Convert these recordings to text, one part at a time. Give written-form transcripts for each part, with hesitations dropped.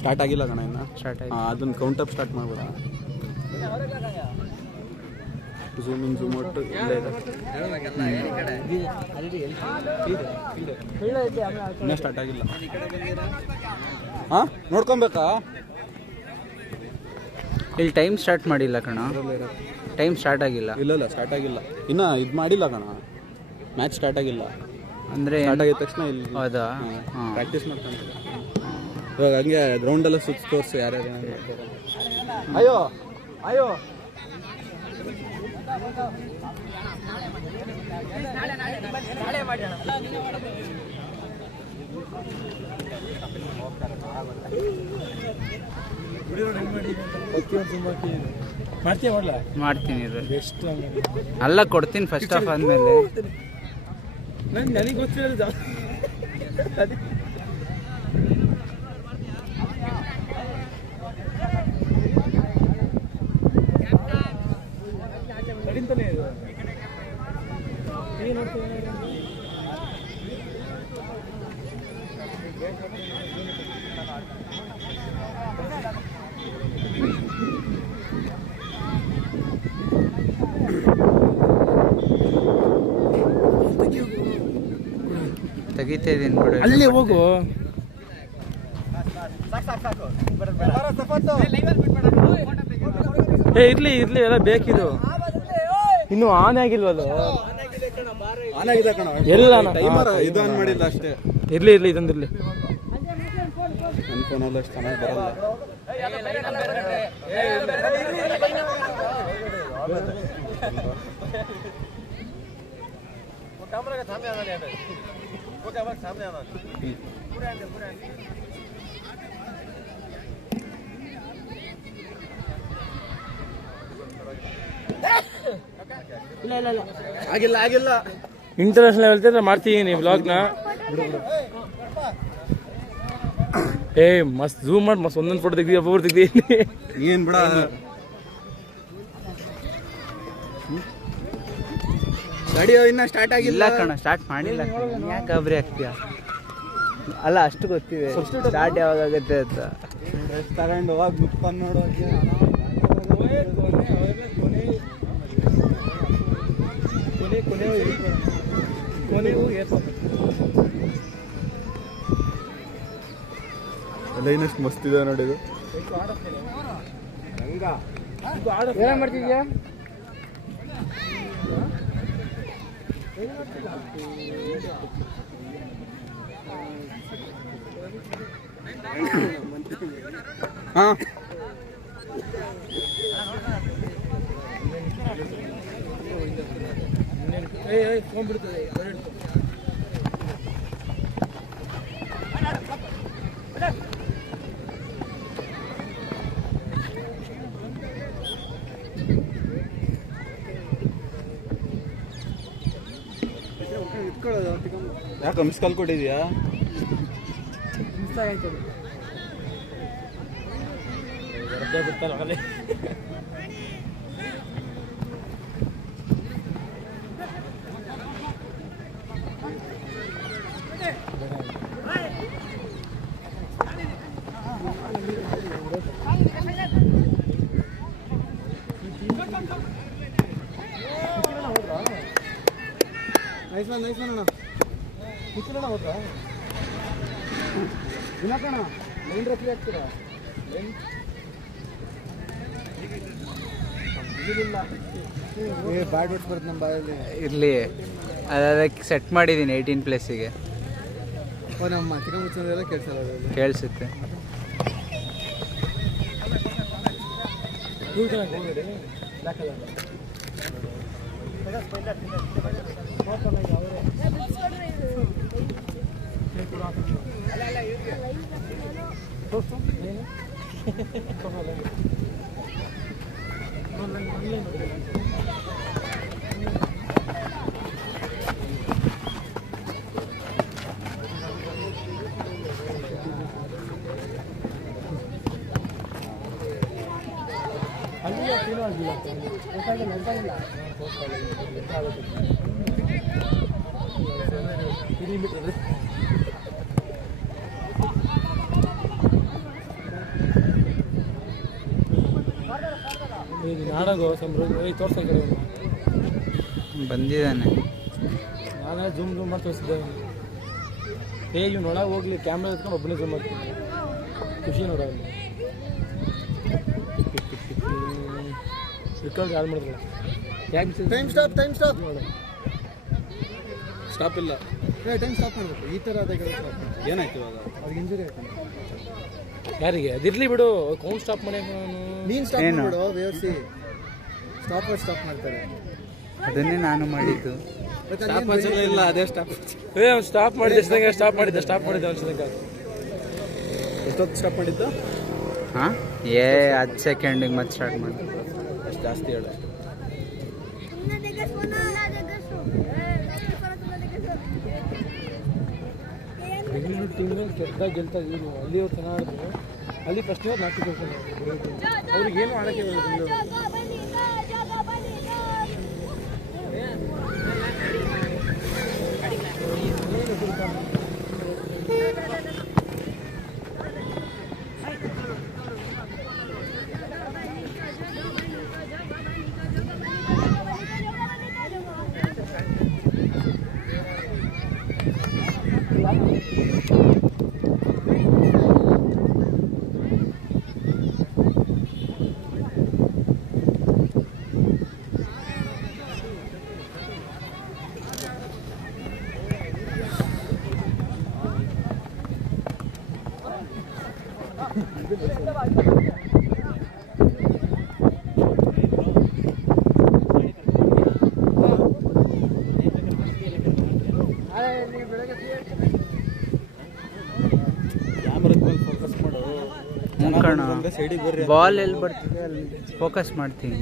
Start ಆಗಿಲ್ಲ ಕಣ ಇನ್ನು. ಸ್ಟಾರ್ಟ್ ಆಯ್ತು. ಅದನ್ನ ಕೌಂಟಪ್ ಸ್ಟಾರ್ಟ್ ಮಾಡ್ಬೋದಾ? ಝೂಮ್ ಇನ್ ಝೂಮ್ ಔಟ್ ಇಲ್ಲೇ ಇದೆ. ಇನ್ನೂ ಸ್ಟಾರ್ಟ್ ಆಗಿಲ್ಲ. ಹಾಂ ನೋಡ್ಕೊಬೇಕಾ? ಇಲ್ಲಿ ಟೈಮ್ ಸ್ಟಾರ್ಟ್ ಮಾಡಿಲ್ಲ ಕಣ. ಟೈಮ್ ಸ್ಟಾರ್ಟ್ ಆಗಿಲ್ಲ. ಇಲ್ಲ ಸ್ಟಾರ್ಟ್ ಆಗಿಲ್ಲ ಇನ್ನು. ಇದು ಮಾಡಿಲ್ಲ ಕಣ, ಮ್ಯಾಚ್ ಸ್ಟಾರ್ಟ್ ಆಗಿಲ್ಲ. ಅಂದರೆ ಸ್ಟಾರ್ಟ್ ಆಗಿದ ತಕ್ಷಣ ಇಲ್ಲಿ ಹೌದಾ? ಪ್ರಾಕ್ಟೀಸ್ ಮಾಡ್ಕೊಂತಾರೆ ಇವಾಗ. ಹಂಗೆ ಗ್ರೌಂಡೆಲ್ಲ ಸುತ್ತ ತೋರಿಸು ಯಾರ್ಯಾರು. ಅಯ್ಯೋ ಅಯ್ಯೋ ಮಾಡ್ತೀನಿ. ಅಲ್ಲ ಕೊಡ್ತೀನಿ ಫಸ್ಟ್ ಆಫ್ ಆದ್ಮೇಲೆ. ನನಗೆ ಗೊತ್ತಿರೋದು ತೆಗಿತಾ ಇದೀನಿ ಬಿಡು. ಅಲ್ಲಿ ಹೋಗು. ಇರ್ಲಿ ಎಲ್ಲ ಬೇಕಿದು. ಇನ್ನು ಆನ್ ಆಗಿಲ್ವದು? ಆನ್ ಆಗಿದೆ ಕಣ. ಎಲ್ಲ ಟೈಮರ್ ಇದು ಆನ್ ಮಾಡಿಲ್ಲ ಅಷ್ಟೇ. ಇರ್ಲಿ ಇದೊಂದಿರ್ಲಿ. ನನ್ನ ಫೋನಲ್ಲಿ ಅಷ್ಟು ಚೆನ್ನಾಗಿ ಬರಲ್ಲ. ಆಗಿಲ್ಲ. ಇಂಟರ್ನ್ಯಾಷನಲ್ ಹೇಳ್ತಿದ್ರೆ ಮಾಡ್ತೀನಿ ವ್ಲಾಗ್ನ. ಮಸ್ತ್ ಝೂಮ್ ಮಾಡಿ ಮಸ್ತ್ ಒಂದೊಂದು ಫೋಟೋ ತೆಗ್ದಿ ಒಬ್ಬೊಬ್ರು ತೆಗ್ದೀನಿ. ಏನ್ ಬಿಡ. ಗಾಡಿಯೋ ಇನ್ನ ಸ್ಟಾರ್ಟ್ ಆಗಿಲ್ಲ ಕಣ. ಸ್ಟಾರ್ಟ್ ಮಾಡಿಲ್ಲ. ಯಾಕೆ ಗಾಬರಿ ಆಗ್ತೀಯಾ? ಅಲ್ಲ ಅಷ್ಟು ಗೊತ್ತಿದೆ ಸ್ಟಾರ್ಟ್ ಯಾವಾಗ ಆಗುತ್ತೆ ಅಂತ. ತಗೊಂಡು ಹೋಗಿ ಮುಟ್ಕೊಂಡು ನೋಡೋಕೆ. ಲೈನಷ್ಟು ಮಸ್ತ್ ಇದೆ ನೋಡಿ. ಇದು ಏನ್ ಮಾಡ್ತಿದ್ಯಾ? ಹಾಂ ಫೋನ್ ಬಿಡ್ತದೆ. ಯಾಕೆ ಮಿಸ್ ಕಾಲ್ ಕೊಟ್ಟಿದ್ಯಾ? ಬಿಡ್ತಾರೆ ನೈಸ್ ಅಣ್ಣ. ಕಿತ್ತಲಣ್ಣ ಹೋದ್ರಾ? ಇಲ್ಲ ಕಣ. ಲೈನ್ ರಫ್ಲಿ ಆಗ್ತೀರಾ? ಬ್ಯಾಡ್ ವರ್ಡ್ಸ್ ಬರುತ್ತೆ ನಮ್ಮ ಬಾಯಲ್ಲಿ. ಇರಲಿ, ಅದಕ್ಕೆ ಸೆಟ್ ಮಾಡಿದ್ದೀನಿ 18+ಗೆ. ನಮ್ಮ ಚಿಕ್ಕಮುಚ್ಚಂದೆಲ್ಲ ಕೇಳಿಸಲ್ಲ. ಕೇಳಿಸುತ್ತೆ. ನಾಡಗೋ ತೋರ್ಸ ಕಡೆ ಬಂದಿದ್ದಾನೆ. ನಾನೇ ಜೂಮ್ ಮಾಡಿ ತೋರಿಸಿದ್ದೆ. ಇವ್ನು ಒಳಗೆ ಹೋಗ್ಲಿ ಕ್ಯಾಮ್ರಾ ಎತ್ಕೊಂಡು ಒಬ್ಬನೇ ಜೂಮ್ ಮಾಡ್ತೀನಿ. ಖುಷಿ ನೋಡ ರಿಕಾರ್ಡ್ ಯಾರು ಮಾಡಿದ್ರಲ್ಲ ಯಾಕೆ ಟೈಮ್ ಸ್ಟಾಪ್ ಸ್ಟಾಪ್ ಇಲ್ಲ, ಟೈಮ್ ಸ್ಟಾಪ್ ಮಾಡಬೇಕು. ಈ ಥರ ಏನಾಯ್ತು ಇವಾಗ? ಅವ್ರಿಗೆ ಇಂಜುರಿ ಆಯ್ತು. ಯಾರಿಗೆ ಅದಿರ್ಲಿ ಬಿಡು, ಕೌಂಟ್ ಸ್ಟಾಪ್ ಮಾಡಿ ನೀನು ಸ್ಟಾಪ್ ಮಾಡು. ವೇವ್ಸಿ ಸ್ಟಾಪ್ ಮಾಡ್ತಾರೆ. ಅದನ್ನೇ ನಾನು ಮಾಡಿದ್ದು. ಇಲ್ಲ, ಅದೇ ಸ್ಟಾಪ್. ಸ್ಟಾಪ್ ಮಾಡಿದ್ದೆ ಸ್ಟಾಪ್ ಮಾಡಿದ್ದೆ ಅನ್ಸಿದಂಗ. ಎಷ್ಟೊತ್ತು ಸ್ಟಾಪ್ ಮಾಡಿದ್ದು? ಹಾಂ 10 ಸೆಕೆಂಡಿಗೆ ಮತ್ತೆ ಸ್ಟಾರ್ಟ್ ಮಾಡಿ. ಅಷ್ಟು ಜಾಸ್ತಿ ಹೇಳು. ಬೆಂಗಳೂರು ಟೀಮ್ ಕೆಟ್ಟದಾಗ ಗೆಲ್ತಾ ಇದ್ದೀವಿ. ಅಲ್ಲಿ ಅವ್ರು ಚೆನ್ನಾಡಿದ್ರು. ಅಲ್ಲಿ ಫಸ್ಟ್ ಇಯರ್ 4 ಅವ್ರಿಗೇನು ಆಡೋಕ್ಕೆ ಬೆಂಗಳೂರು. ಫೋಕಸ್ ಮಾಡು. ಸೈಡಿಗೆ ಬರ್ರಿ. ಬಾಲ್ ಎಲ್ಲಿ ಬರ್ತಿದೆ ಅಲ್ಲಿ ಫೋಕಸ್ ಮಾಡ್ತೀನಿ.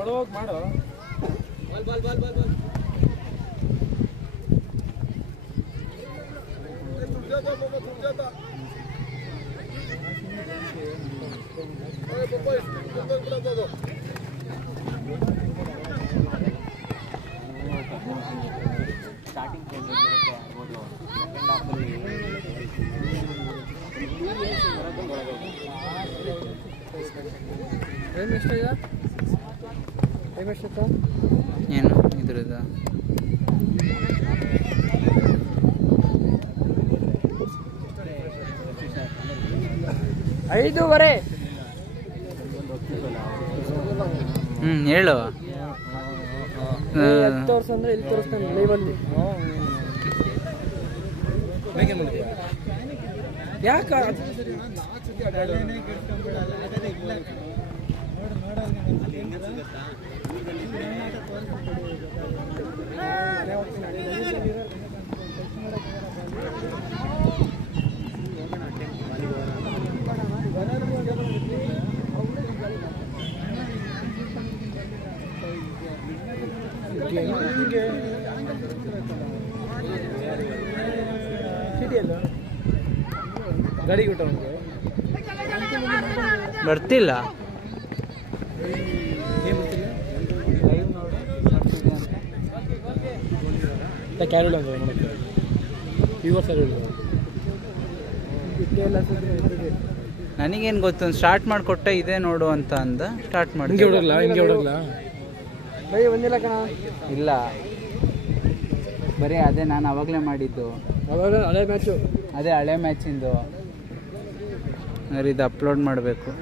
ಒಳಗೋಗಿ ಮಾಡು. ಏನು ಇದ್ರದ 5:15. ಹೇಳು. 10 ವರ್ಷ ಅಂದ್ರೆ ಇಲ್ಲಿ ತೋರಿಸ್ತಾನೆ ಲೈವಲ್ಲಿ. ಯಾಕೆ ಗಾಡಿ ಬರ್ತಿಲ್ಲ. ಕ್ಯಾರಲ್ ನನಗೇನು ಗೊತ್ತು, ಸ್ಟಾರ್ಟ್ ಮಾಡಿಕೊಟ್ಟೆ ಇದೆ ನೋಡು ಅಂತ ಅಂದ. ಸ್ಟಾರ್ಟ್ ಮಾಡಿ ಹಿಂಗೆ ಹೊಡಲ್ಲ, ಹಿಂಗೆ ಹೊಡಲ್ಲ. ಇಲ್ಲ ಬರೀ ಅದೇ ನಾನು ಅವಾಗಲೇ ಮಾಡಿದ್ದು, ಅವಾಗ ಹಳೆ ಮ್ಯಾಚು. ಅದೇ ಹಳೆ ಮ್ಯಾಚಿಂದು. ಇದು ಅಪ್ಲೋಡ್ ಮಾಡಬೇಕು.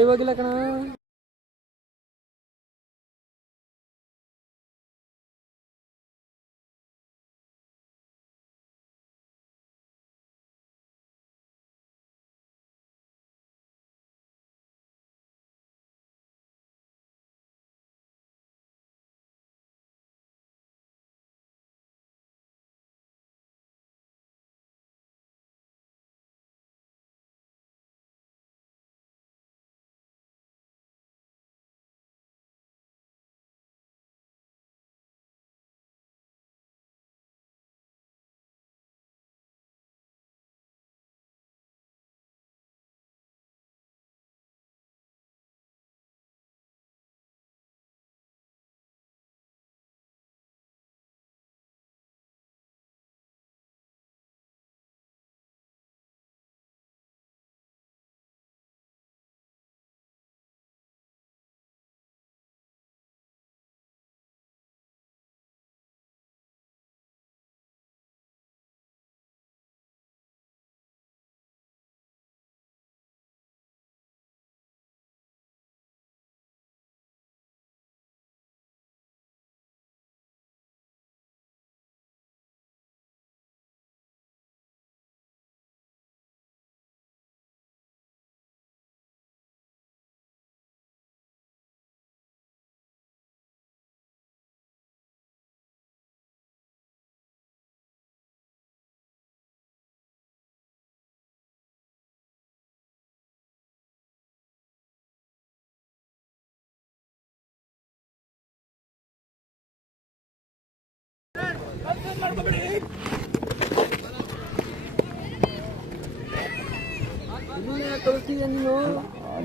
ಇವಾಗಿಲ್ಲ ಕಣ.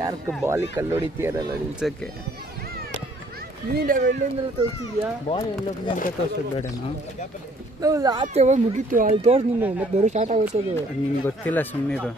ಯಾರಕ್ಕೆ ಬಾಲಿಗೆ ಕಲ್ಲು ಹೊಡಿತೀಯಾರಲ್ಲ ನಿಲ್ಸಕ್ಕೆ. ನೀನು ಎಲ್ಲಿಂದೆಲ್ಲ ತೋರಿಸ್ತಿದ್ಯಾ? ಬಾಲ್ ಎಲ್ಲ ತೋರಿಸೋದು ಬೇಡನಾ? ನಾವು ಆಚೆ ಹೋಗಿ ಮುಗೀತು, ಅಲ್ಲಿ ತೋರಿಸಿ ನೀನು ಮತ್ತೆ ಬೇರೆ ಸ್ಟಾರ್ಟ್ ಆಗುತ್ತದೆ. ನಿಮ್ಗೆ ಗೊತ್ತಿಲ್ಲ ಸುಮ್ಮನಿದು.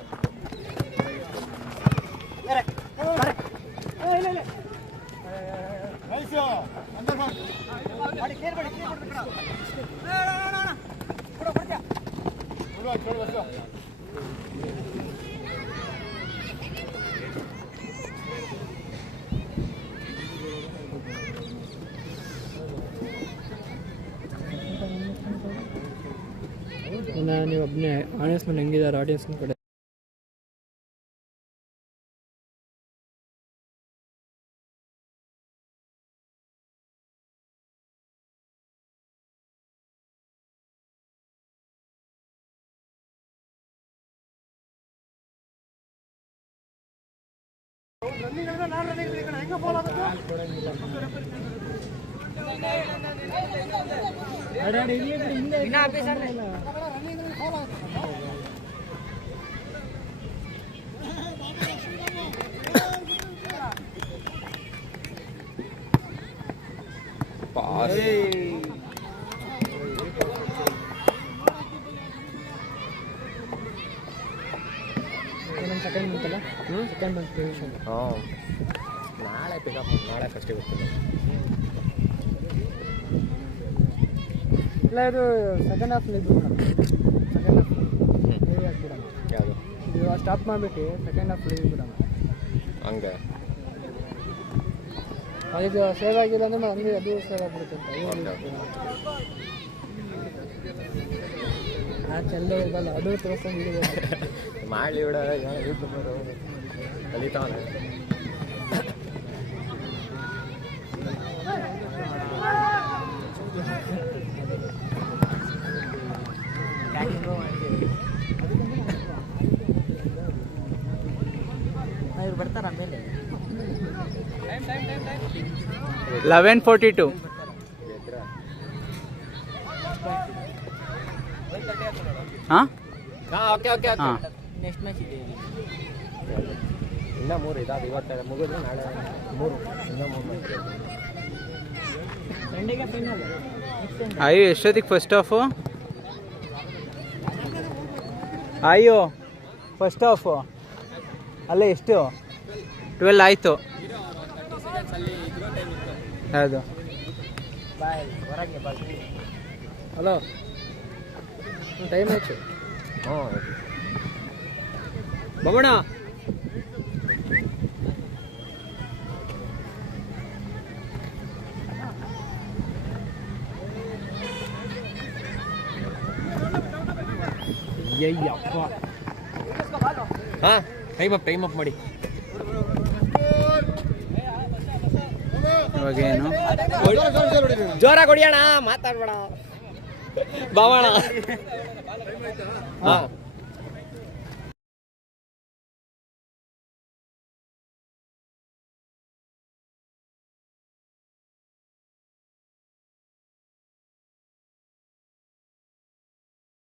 ನೀವು ಒಬ್ಬನೇ ಆಡಿಯನ್ಸ್ಮೆಂಟ್ ಹೆಂಗಿದ್ದಾರೆ ಆಡಿಯನ್ಸ್ ಕಡೆ? ಸೆಕೆಂಡ್ ಬಂತಲ್ಲ, ಸೆಕೆಂಡ್ ಬಂತು ಪೊಸಿಷನ್. ನಾಳೆ ಪಿಕಪ್, ನಾಳೆ ಫಸ್ಟಿಗೆ ಹೋಗ್ತದೆ. ಇಲ್ಲ ಇದು ಸೆಕೆಂಡ್ ಹಾಫ್ ಇದು ಸೆಕೆಂಡ್ ಹಾಫ್ ಹೇಳಿ ಹಾಕ್ಬಿಡೋಣ. ಯಾವುದು ಇದು ಸ್ಟಾಪ್ ಮಾಡಿಬಿಟ್ಟು ಸೆಕೆಂಡ್ ಹಾಫ್ ಬಿಡೋಣ. ಹಂಗೆ ಅದು ಸೇವ್ ಆಗಿಲ್ಲ ಅಂದ್ರೆ ಹಂಗೆ ಅದು ಸೇವ್ ಆಗ್ಬಿಡುತ್ತೆ ಅಂತ. ಮ್ಯಾಚ್ ಎಲ್ಲ ಇರಲ್ಲ, ಅದು ತೋರಿಸ್ಕೊಂಡು ಮಾಡಲಿ ಬಿಡ, ಯೂಟ್ಯೂಬರು ಕಲಿತಾವನೆ. ಇವ್ರು ಬರ್ತಾರೆ ಆಮೇಲೆ. 11:42. ಹಾಂ ಹಾಂ ನೆಕ್ಸ್ಟ್ ಮ್ಯಾಚ್ ಇದೆ ಇನ್ನೂ 3 ಇದಾದ ಇವತ್ತು ಮುಗಿದ್ರೆ ನಾಳೆ 3 ಇನ್ನೂ 3 ಸಂಡೆಗೆ ಫೈನಲ್ ಅಯ್ಯೋ ಎಷ್ಟೊತ್ತಿಗೆ ಫಸ್ಟ್ ಹಾಫು ಅಯ್ಯೋ ಫಸ್ಟ್ ಹಾಫು ಅಲ್ಲ ಎಷ್ಟು 12 ಆಯಿತು ಹೌದು ಹಲೋ ಟೈಮ್ ಆಯ್ತು ಬಮಣ ಅಯ್ಯಪ್ಪ ಹಾಂ ಟೈಮ್ ಅಪ್ ಮಾಡಿ ಇವಾಗ ಏನು ಜೋರಾಗಿ ಹೊಡಿಯೋಣ ಮಾತಾಡ್ಬೇಡ ಬಾವಣ ಹಾಂ